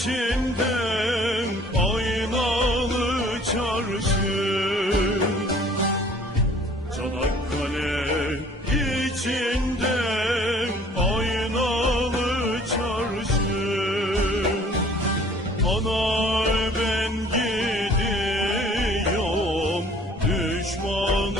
içinden aynalı çarşı. Çanakkale içinden aynalı çarşı. Ana ben gidiyorum düşmanı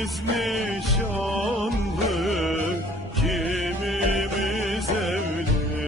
gezmiş.